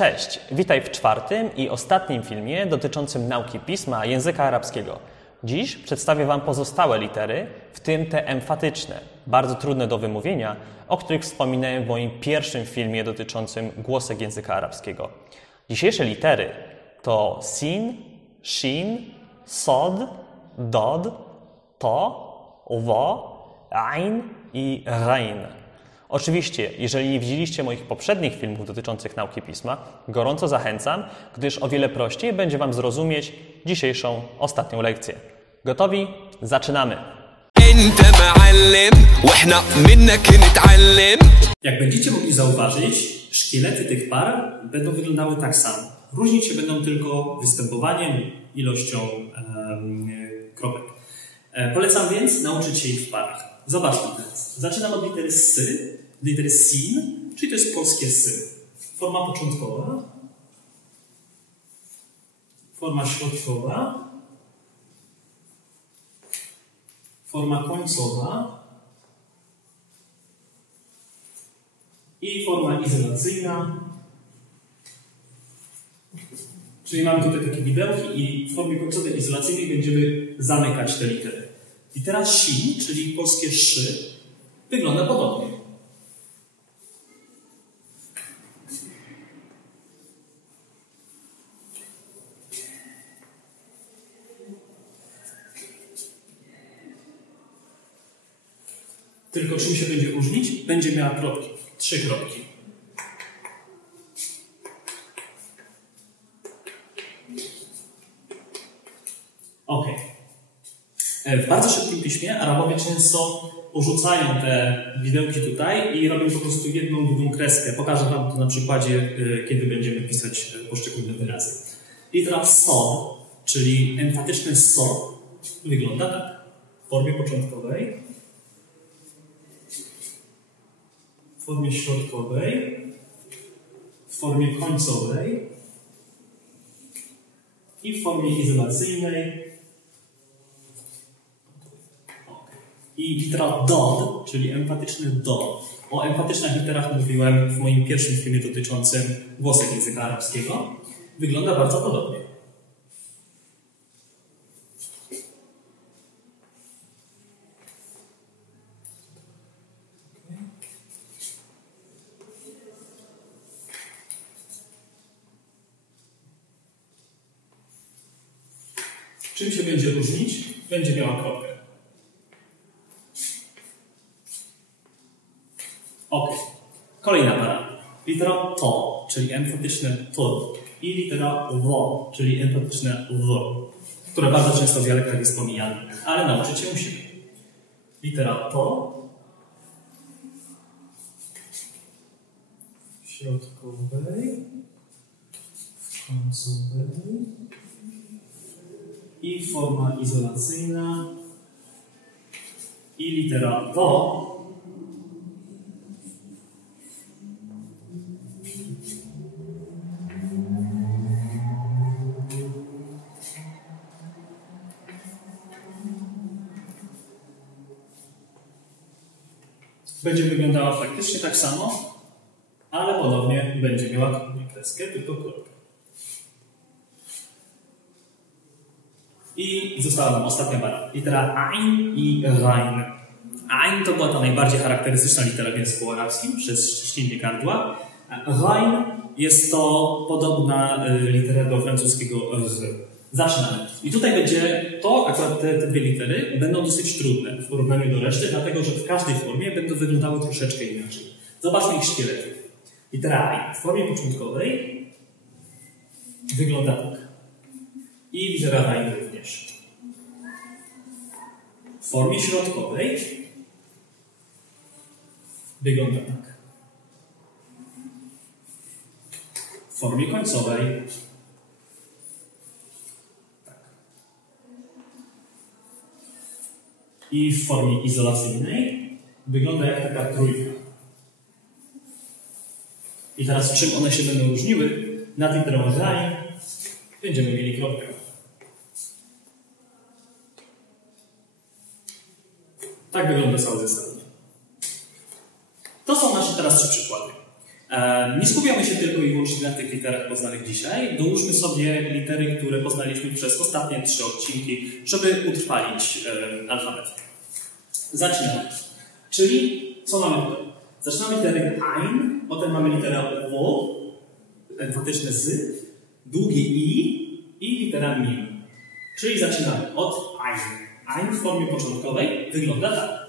Cześć, witaj w czwartym i ostatnim filmie dotyczącym nauki pisma języka arabskiego. Dziś przedstawię Wam pozostałe litery, w tym te emfatyczne, bardzo trudne do wymówienia, o których wspominałem w moim pierwszym filmie dotyczącym głosek języka arabskiego. Dzisiejsze litery to sin, shin, sod, dod, to, wo, ain i ghain. Oczywiście, jeżeli nie widzieliście moich poprzednich filmów dotyczących nauki pisma, gorąco zachęcam, gdyż o wiele prościej będzie Wam zrozumieć dzisiejszą, ostatnią lekcję. Gotowi? Zaczynamy! Jak będziecie mogli zauważyć, szkielety tych par będą wyglądały tak samo. Różnić się będą tylko występowaniem, ilością kropek. Polecam więc nauczyć się ich w parach. Zobaczmy teraz. Zaczynam od litery sy, litery sin, czyli to jest polskie sy. Forma początkowa, forma środkowa, forma końcowa i forma izolacyjna. Czyli mamy tutaj takie widełki i w formie końcowej izolacyjnej będziemy zamykać te litery. Litera sin, czyli polskie szy, wygląda podobnie. Tylko czym się będzie różnić? Będzie miała kropki. 3 kropki. Ok. W bardzo szybkim piśmie Arabowie często porzucają te widełki tutaj i robią po prostu jedną długą kreskę. Pokażę Wam to na przykładzie, kiedy będziemy pisać poszczególne wyrazy. Litera sod, czyli emfatyczny sod, wygląda tak. W formie początkowej, w formie środkowej, w formie końcowej i w formie izolacyjnej. I litera dod, czyli emfatyczny do. O emfatycznych literach mówiłem w moim pierwszym filmie dotyczącym głosek języka arabskiego. Wygląda bardzo podobnie. Czym się będzie różnić? Będzie miała kropkę. Ok. Kolejna para. Litera to, czyli emfatyczne to, i litera wo, czyli emfatyczne w, które bardzo często w dialektach jest pomijane, ale nauczyć się musimy. Litera to, w środkowej, w końcowej i forma izolacyjna i litera wo, będzie wyglądała praktycznie tak samo, ale ponownie będzie miała nie kreskę, tylko kropkę. I została nam ostatnia para. Litera ain i ghain. Ain to była ta najbardziej charakterystyczna litera w języku arabskim przez ściśnienie gardła. Ghain jest to podobna litera do francuskiego r. Zaczynamy. I tutaj będzie to, akurat te dwie litery będą dosyć trudne w porównaniu do reszty, dlatego że w każdej formie będą wyglądały troszeczkę inaczej. Zobaczmy ich szkielety. Litera ain w formie początkowej wygląda tak. I litera ghain również. W formie środkowej wygląda tak. W formie końcowej i w formie izolacyjnej wygląda jak taka trójka. I teraz czym one się będą różniły? Nad literą ghain będziemy mieli kropkę. Tak wygląda całe zestawienie. To są nasze teraz 3 przykłady. Nie skupiamy się tylko i wyłącznie na tych literach poznanych dzisiaj. Dołóżmy sobie litery, które poznaliśmy przez ostatnie 3 odcinki, żeby utrwalić alfabet. Zaczynamy. Czyli co mamy tutaj? Zaczynamy litery ein, potem mamy literę o, emfatyczne z, długie i litera mim. Czyli zaczynamy od ein. Ein w formie początkowej wygląda tak.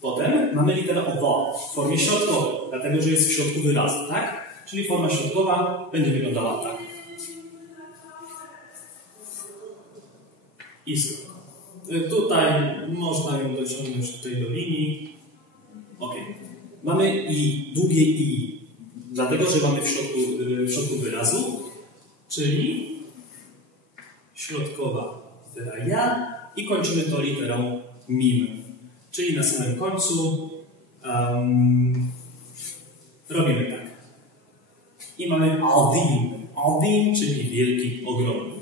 Potem mamy literę o w formie środkowej, dlatego że jest w środku wyrazu, tak? Czyli forma środkowa będzie wyglądała tak. I skoro. Tutaj można ją dociągnąć tutaj do linii. Ok. Mamy i, długie i, dlatego że mamy w środku wyrazu, czyli środkowa litera ja i kończymy to literą mim. Czyli na samym końcu robimy tak. I mamy adin. Adin, czyli wielki, ogromny.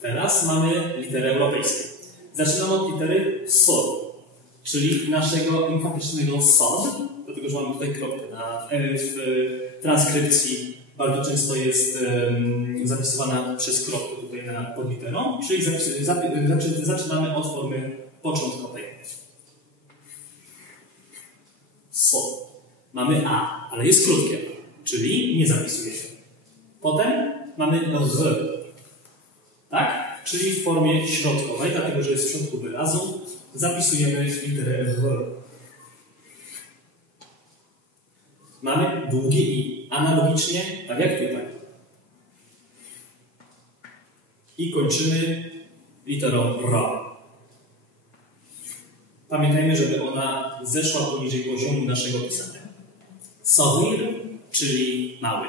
Teraz mamy literę europejską. Zaczynamy od litery sod, czyli naszego emfatycznego sod, dlatego że mamy tutaj kropkę w transkrypcji. Bardzo często jest zapisywana przez kropkę tutaj pod literą, czyli zaczynamy od formy początkowej. So. Mamy A, ale jest krótkie, czyli nie zapisujemy. Potem mamy R, tak? Czyli w formie środkowej, dlatego że jest w środku wyrazu, zapisujemy literę R. Mamy długie I, analogicznie, tak jak tutaj. I kończymy literą R. Pamiętajmy, żeby ona zeszła poniżej poziomu naszego pisania. Sawir, czyli mały.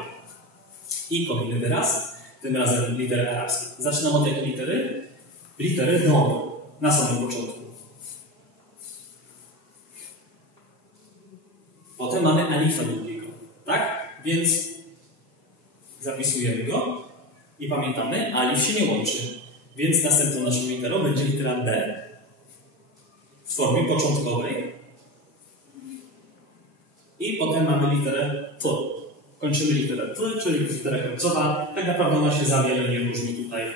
I kolejny wyraz, tym razem litery arabskie. Zaczynam od jakiej litery? Litery do, na samym początku. Potem mamy alifa długiego, tak? Więc zapisujemy go i pamiętamy, alif się nie łączy. Więc następną naszą literą będzie litera B. W formie początkowej. I potem mamy literę T. Kończymy literę T, czyli litera końcowa. Tak naprawdę ona się za wiele nie różni tutaj.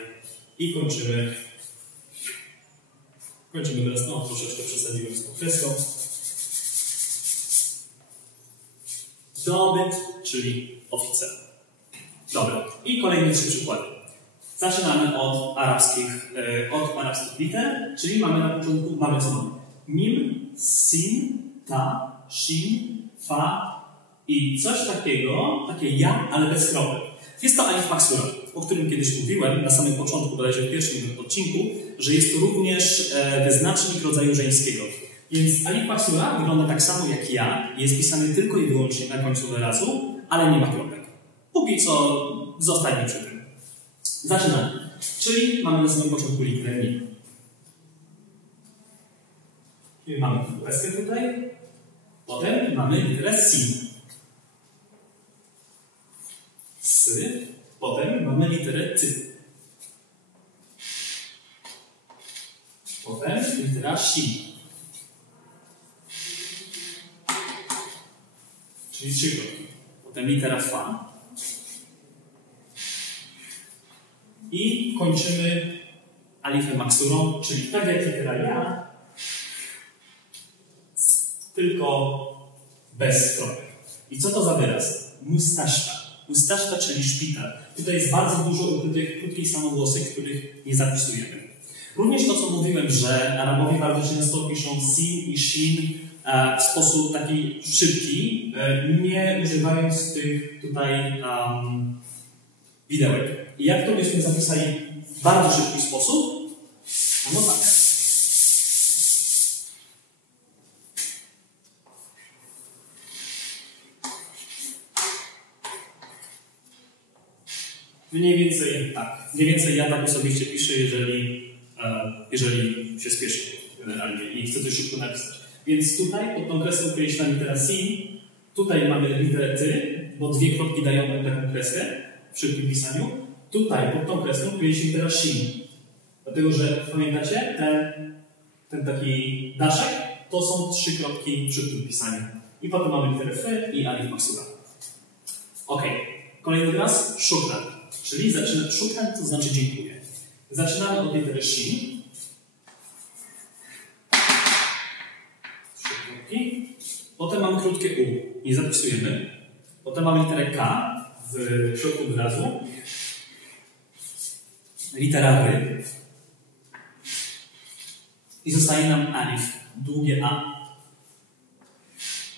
I kończymy teraz, no troszeczkę przesadziłem z tą kreską. Dobyt, czyli oficer. Dobra. I kolejne 3 przykłady. Zaczynamy od arabskich liter, czyli mamy na początku, mamy co mamy? Mim, sin, ta, shin, fa i coś takiego, takie ja, ale bez kropek. Jest to alif maksura, o którym kiedyś mówiłem na samym początku, bodajże w pierwszym odcinku, że jest to również wyznacznik rodzaju żeńskiego. Więc alif maksura wygląda tak samo jak ja, jest pisany tylko i wyłącznie na końcu wyrazu, ale nie ma kropek. Póki co zostańmy przy tym. Zaczynamy. Czyli mamy na samym początku literę mi. Czyli mamy kreskę tutaj. Potem mamy literę sin. Sy. Potem mamy literę ty. Potem litera shin. Czyli 3 kroki. Potem litera fa. I kończymy alifem maksurą, czyli tak jak litera ja, tylko bez kropek. I co to za wyraz? Mustaszta. Mustaszta, czyli szpital. Tutaj jest bardzo dużo ukrytych krótkich samogłosek, których nie zapisujemy. Również to, co mówiłem, że Arabowie bardzo często piszą sin i shin w sposób taki szybki, nie używając tych tutaj widełek. I jak to byśmy zapisali w bardzo szybki sposób? No tak. Mniej więcej ja tak osobiście piszę, jeżeli się spieszę generalnie i chcę coś szybko napisać. Więc tutaj pod tą kreską kryje się ta litera sin, tutaj mamy literę ty, bo 2 kropki dają nam taką kreskę w szybkim pisaniu. Tutaj pod tą kreską kryje się litera shin. Dlatego, że pamiętacie, ten taki daszek to są 3 kropki w szybkim pisaniu. I potem mamy literę F i alif maksura. Ok. Kolejny wyraz, shukran. Czyli shukran to znaczy dziękuję. Zaczynamy od litery shin. Potem mamy krótkie U. Nie zapisujemy. Potem mamy literę K w środku wyrazu. Litera R. I zostaje nam alif. Długie A.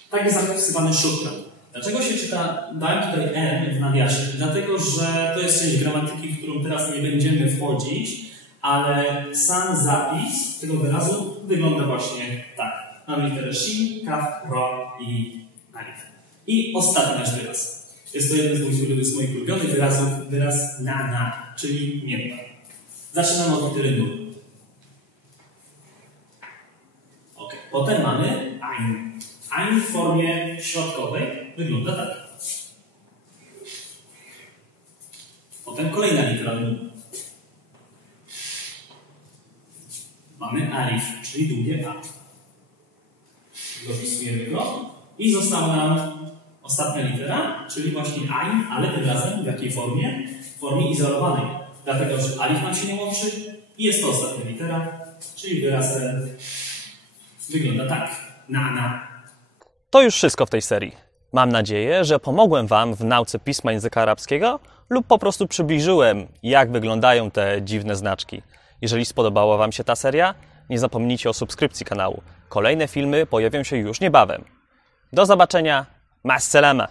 Tak jest zapisywany shukran. Dlaczego się czyta, dałem tutaj N w nawiasie? Dlatego, że to jest część gramatyki, w którą teraz nie będziemy wchodzić, ale sam zapis tego wyrazu wygląda właśnie tak. Mamy literę shin, kaf, ro i alif. I ostatni nasz wyraz. Jest to jeden z moich ulubionych wyrazów, wyraz na, czyli mięta. Zaczynamy od litery nun. Ok. Potem mamy ein. Ein w formie środkowej wygląda tak. Potem kolejna litera nun. Mamy alif, czyli długie A. Dopisujemy go i została nam ostatnia litera, czyli właśnie ein, ale tym razem w jakiej formie? W formie izolowanej. Dlatego, że alif nam się nie łączy i jest to ostatnia litera, czyli wyraz ten wygląda tak. Na. To już wszystko w tej serii. Mam nadzieję, że pomogłem Wam w nauce pisma języka arabskiego lub po prostu przybliżyłem, jak wyglądają te dziwne znaczki. Jeżeli spodobała Wam się ta seria, nie zapomnijcie o subskrypcji kanału. Kolejne filmy pojawią się już niebawem. Do zobaczenia. Ma'as salama.